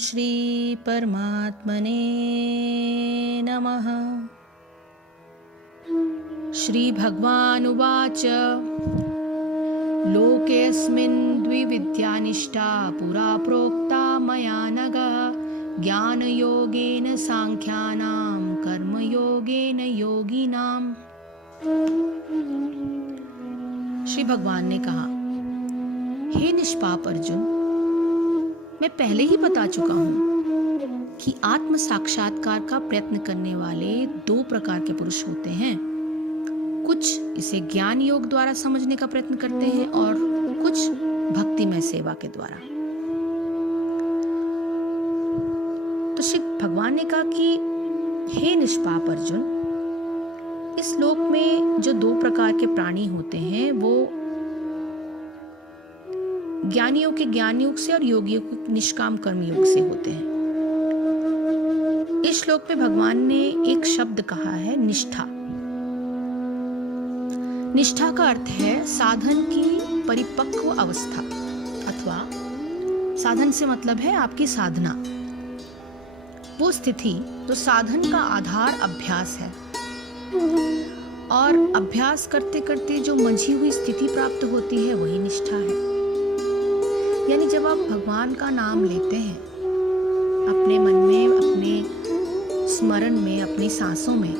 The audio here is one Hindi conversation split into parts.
श्री परमात्मने नमः। श्री भगवानुवाच लोकेऽस्मिन् द्विविद्या निष्ठा पुरा प्रोक्ता मया नघ ज्ञानयोगेन सांख्यानां कर्मयोगेन योगिनाम्। श्री भगवान ने कहा, हे निष्पाप अर्जुन, मैं पहले ही बता चुका हूं कि आत्म साक्षात्कार का प्रयत्न करने वाले दो प्रकार के पुरुष होते हैं। कुछ इसे ज्ञान योग द्वारा समझने का प्रयत्न करते हैं और कुछ भक्तिमय सेवा के द्वारा। तो श्री भगवान ने कहा कि हे निष्पाप अर्जुन, इस लोक में जो दो प्रकार के प्राणी होते हैं वो ज्ञानियों के ज्ञान योग से और योगियों के निष्काम कर्म योग से होते हैं। इस श्लोक में भगवान ने एक शब्द कहा है, निष्ठा। निष्ठा का अर्थ है साधन की परिपक्व अवस्था, अथवा साधन से मतलब है आपकी साधना, वो स्थिति तो साधन का आधार अभ्यास है। और अभ्यास करते करते जो मंझी हुई स्थिति प्राप्त होती है वही निष्ठा है। यानी जब आप भगवान का नाम लेते हैं, अपने मन में, अपने स्मरण में, अपनी सांसों में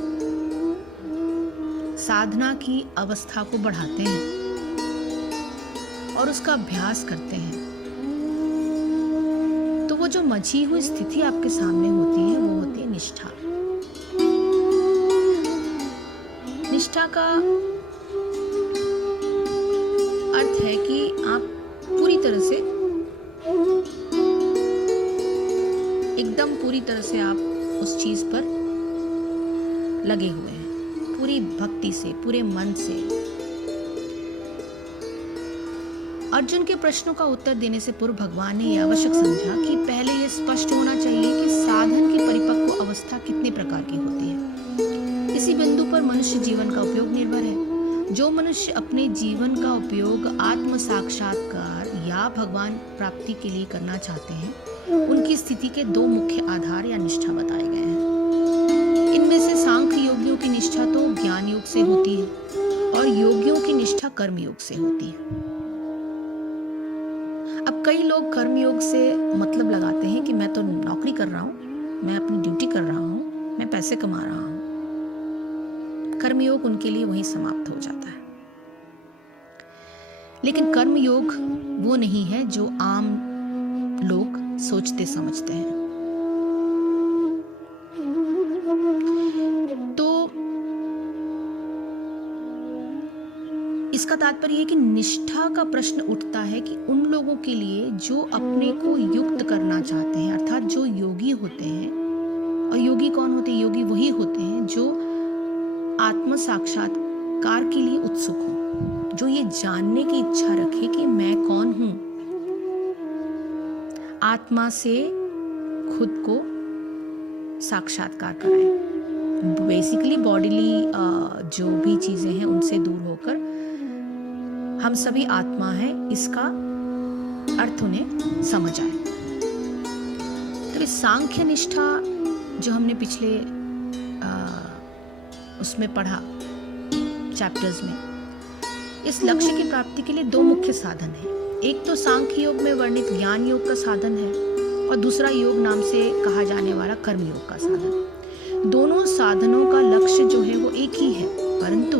साधना की अवस्था को बढ़ाते हैं और उसका अभ्यास करते हैं, तो वो जो मची हुई स्थिति आपके सामने होती है वो होती है निष्ठा। निष्ठा का अर्थ है कि आप पूरी तरह से, एकदम पूरी तरह से आप उस चीज पर लगे हुए हैं, पूरी भक्ति से, पूरे मन से। अर्जुन के प्रश्नों का उत्तर देने से पूर्व भगवान ने यह आवश्यक समझा कि पहले यह स्पष्ट होना चाहिए कि साधन की परिपक्व अवस्था कितने प्रकार की होती है। इसी बिंदु पर मनुष्य जीवन का उपयोग निर्भर है। जो मनुष्य अपने जीवन का उपयोग आत्म साक्षात्कार या भगवान प्राप्ति के लिए करना चाहते हैं, उनकी स्थिति के दो मुख्य आधार या निष्ठा बताए गए हैं। इनमें से सांख्य योगियों की निष्ठा तो ज्ञान योग से होती है और योगियों की निष्ठा कर्म योग से होती है। अब कई लोग कर्म योग से मतलब लगाते हैं कि मैं तो नौकरी कर रहा हूं, मैं अपनी ड्यूटी कर रहा हूं, मैं पैसे कमा रहा हूं। कर्मयोग उनके लिए वहीं समाप्त हो जाता है। लेकिन कर्मयोग वो नहीं है जो आम लोग सोचते समझते हैं। तो इसका तात्पर्य है कि निष्ठा का प्रश्न उठता है कि उन लोगों के लिए जो अपने को युक्त करना चाहते हैं, अर्थात जो योगी होते हैं। और योगी कौन होते हैं? योगी वही होते हैं जो आत्म साक्षात्कार के लिए उत्सुक हो, जो ये जानने की इच्छा रखे कि मैं कौन हूं, आत्मा से खुद को साक्षात्कार कराएं। बेसिकली बॉडीली जो भी चीजें हैं उनसे दूर होकर हम सभी आत्मा है, इसका अर्थ उन्हें समझ आए। तो इस सांख्य निष्ठा जो हमने पिछले उसमें पढ़ा चैप्टर्स में, इस लक्ष्य की प्राप्ति के लिए दो मुख्य साधन हैं। एक तो सांख्य योग में वर्णित ज्ञान योग का साधन है और दूसरा योग नाम से कहा जाने वाला कर्म योग का साधन। दोनों साधनों का लक्ष्य जो है वो एक ही है, परंतु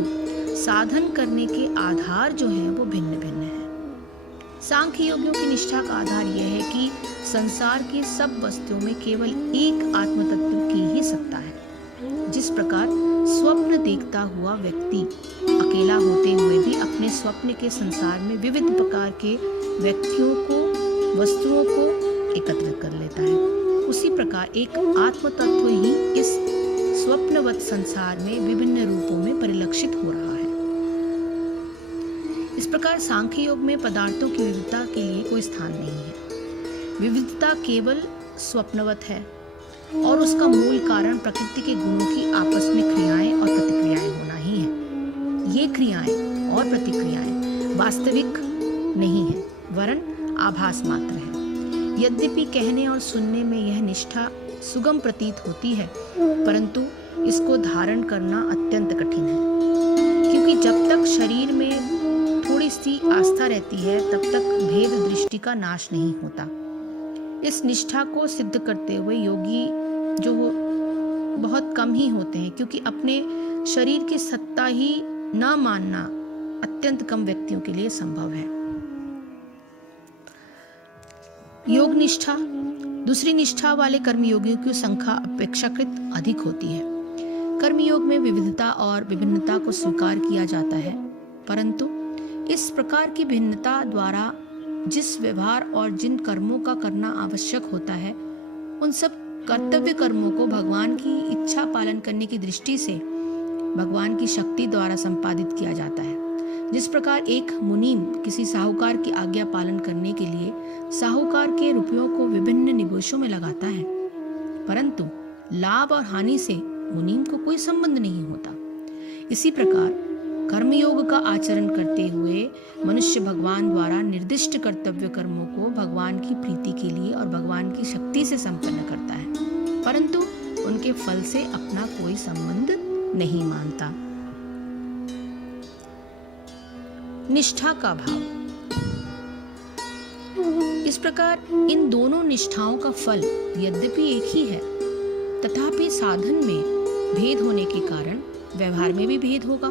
साधन करने के आधार जो है वो भिन्न भिन्न है। सांख्य योगियों की निष्ठा का आधार यह है कि संसार की सब वस्तुओं में केवल एक आत्म तत्व की ही सत्ता है। जिस प्रकार स्वप्न देखता हुआ व्यक्ति अकेला होते हुए भी अपने स्वप्न के संसार में विविध प्रकार के व्यक्तियों को, वस्तुओं को एकत्रित कर लेता है, उसी प्रकार एक आत्म तत्व ही इस स्वप्नवत संसार में विभिन्न रूपों में परिलक्षित हो रहा है। इस प्रकार सांख्य योग में पदार्थों की विविधता के लिए कोई स्थान नहीं है। विविधता केवल स्वप्नवत है और उसका मूल कारण प्रकृति के गुणों की आपस में क्रियाएं और प्रतिक्रियाएं होना ही है। ये क्रियाएं और प्रतिक्रियाएं वास्तविक नहीं है, वरन आभास मात्र है। यद्यपि कहने और सुनने में यह निष्ठा सुगम प्रतीत होती है, परंतु इसको धारण करना अत्यंत कठिन है, क्योंकि जब तक शरीर में थोड़ी सी आस्था रहती है तब तक भेद दृष्टि का नाश नहीं होता। इस निष्ठा को सिद्ध करते हुए योगी जो बहुत कम ही होते हैं, क्योंकि अपने शरीर की सत्ता ही न मानना अत्यंत कम व्यक्तियों के लिए संभव है। योग निष्ठा, दूसरी निष्ठा वाले कर्मयोगियों की संख्या अपेक्षाकृत अधिक होती है। कर्मयोग में विविधता और विभिन्नता को स्वीकार किया जाता है, परंतु इस प्रकार की भिन्नता द्वारा जिस व्यवहार और जिन कर्मों का करना आवश्यक होता है, उन सब कर्तव्य कर्मों को भगवान की इच्छा पालन करने की दृष्टि से भगवान की शक्ति द्वारा संपादित किया जाता है। जिस प्रकार एक मुनीम किसी साहूकार की आज्ञा पालन करने के लिए साहूकार के रुपयों को विभिन्न निवेशों में लगाता है, परंतु लाभ और हानि से मुनीम को कोई संबंध नहीं होता, इसी प्रकार कर्मयोग का आचरण करते हुए मनुष्य भगवान द्वारा निर्दिष्ट कर्तव्य कर्मों को भगवान की प्रीति के लिए और भगवान की शक्ति से संपन्न करता है, परंतु उनके फल से अपना कोई संबंध नहीं मानता। निष्ठा का भाव, इस प्रकार इन दोनों निष्ठाओं का फल यद्यपि एक ही है, तथापि साधन में भेद होने के कारण व्यवहार में भी भेद होगा।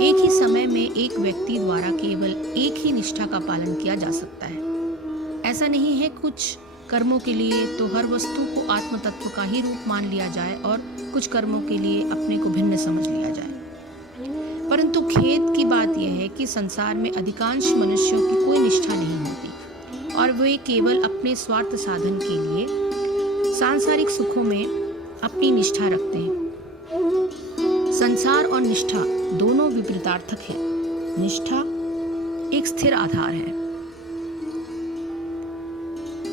एक ही समय में एक व्यक्ति द्वारा केवल एक ही निष्ठा का पालन किया जा सकता है। ऐसा नहीं है कुछ कर्मों के लिए तो हर वस्तु को आत्म तत्व का ही रूप मान लिया जाए और कुछ कर्मों के लिए अपने को भिन्न समझ लिया जाए। परंतु खेद की बात यह है कि संसार में अधिकांश मनुष्यों की कोई निष्ठा नहीं होती और वे केवल अपने स्वार्थ साधन के लिए सांसारिक सुखों में अपनी निष्ठा रखते हैं। संसार और निष्ठा दोनों विपरीतार्थक है। निष्ठा एक स्थिर आधार है,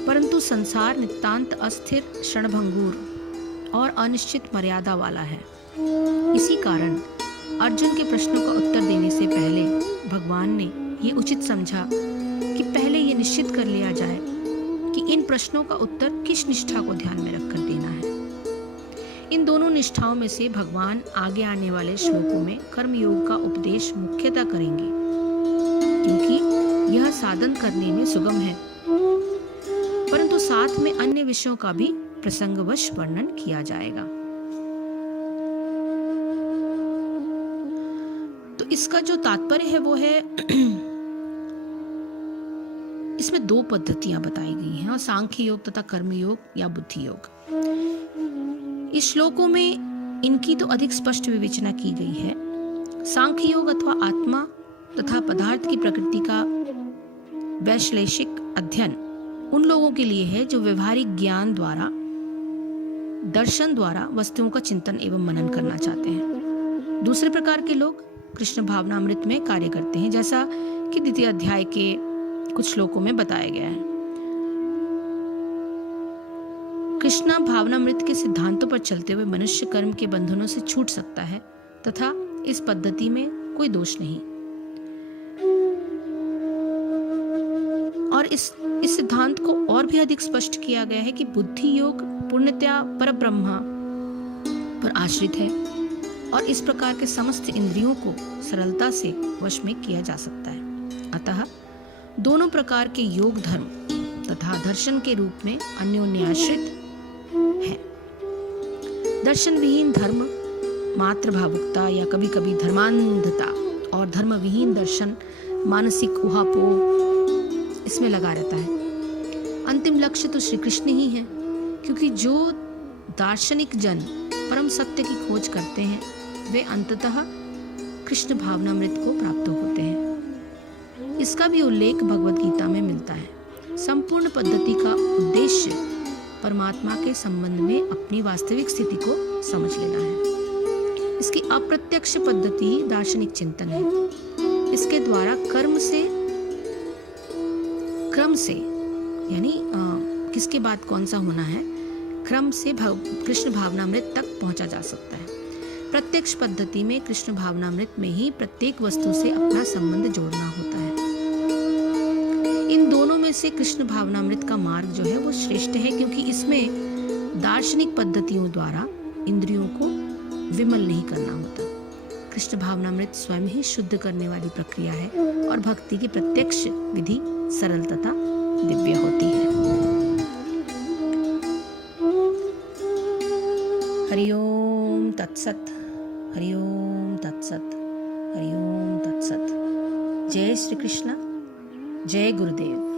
परंतु संसार नितांत अस्थिर, क्षणभंगुर और अनिश्चित मर्यादा वाला है। इसी कारण अर्जुन के प्रश्नों का उत्तर देने से पहले भगवान ने ये उचित समझा कि पहले ये निश्चित कर लिया जाए कि इन प्रश्नों का उत्तर किस निष्ठा को ध्यान में रखकर देना है। इन दोनों निष्ठाओं में से भगवान आगे आने वाले श्लोकों में कर्मयोग का उपदेश मुख्यतः करेंगे, क्योंकि यह साधन करने में सुगम है, परंतु साथ में अन्य विषयों का भी प्रसंगवश वर्णन किया जाएगा। तो इसका जो तात्पर्य है वो है इसमें दो पद्धतियां बताई गई हैं, और सांख्य योग तथा कर्मयोग या बुद्धि योग। इस श्लोकों में इनकी तो अधिक स्पष्ट विवेचना की गई है। सांख्य योग अथवा आत्मा तथा पदार्थ की प्रकृति का वैश्लेषिक अध्ययन उन लोगों के लिए है जो व्यवहारिक ज्ञान द्वारा, दर्शन द्वारा वस्तुओं का चिंतन एवं मनन करना चाहते हैं। दूसरे प्रकार के लोग कृष्ण भावनामृत में कार्य करते हैं, जैसा कि द्वितीय अध्याय के कुछ श्लोकों में बताया गया है। कृष्णा भावनामृत के सिद्धांतों पर चलते हुए मनुष्य कर्म के बंधनों से छूट सकता है तथा इस पद्धति में कोई दोष नहीं। और इस सिद्धांत को और भी अधिक स्पष्ट किया गया है कि बुद्धि योग पूर्णतया परब्रह्म पर आश्रित है और इस प्रकार के समस्त इंद्रियों को सरलता से वश में किया जा सकता है। अतः दोनों प्रकार के योग धर्म तथा दर्शन के रूप में अन्योन्याश्रित है। दर्शन विहीन धर्म मात्र भावुकता या कभी कभी धर्मांधता और धर्म विहीन दर्शन मानसिक उहापोह इसमें लगा रहता है। अंतिम लक्ष्य तो श्री कृष्ण ही है, क्योंकि जो दार्शनिक जन परम सत्य की खोज करते हैं वे अंततः कृष्ण भावनामृत को प्राप्त होते हैं। इसका भी उल्लेख भगवद गीता में मिलता है। संपूर्ण पद्धति का उद्देश्य परमात्मा के संबंध में अपनी वास्तविक स्थिति को समझ लेना है। इसकी अप्रत्यक्ष पद्धति दार्शनिक चिंतन है। इसके द्वारा क्रम से यानी किसके बाद कौन सा होना है, क्रम से कृष्ण भावनामृत तक पहुंचा जा सकता है। प्रत्यक्ष पद्धति में कृष्ण भावनामृत में ही प्रत्येक वस्तु से अपना संबंध जोड़ना होता है। इन दोनों में में से कृष्ण भावनामृत का मार्ग जो है वो श्रेष्ठ है, क्योंकि इसमें दार्शनिक पद्धतियों द्वारा इंद्रियों को विमल नहीं करना होता। कृष्ण भावनामृत स्वयं ही शुद्ध करने वाली प्रक्रिया है और भक्ति की प्रत्यक्ष विधि सरल तथा दिव्य होती है। हरि ओम तत्सत, हरि ओम तत्सत, हरि ओम तत्सत। जय श्री कृष्ण, जय गुरुदेव।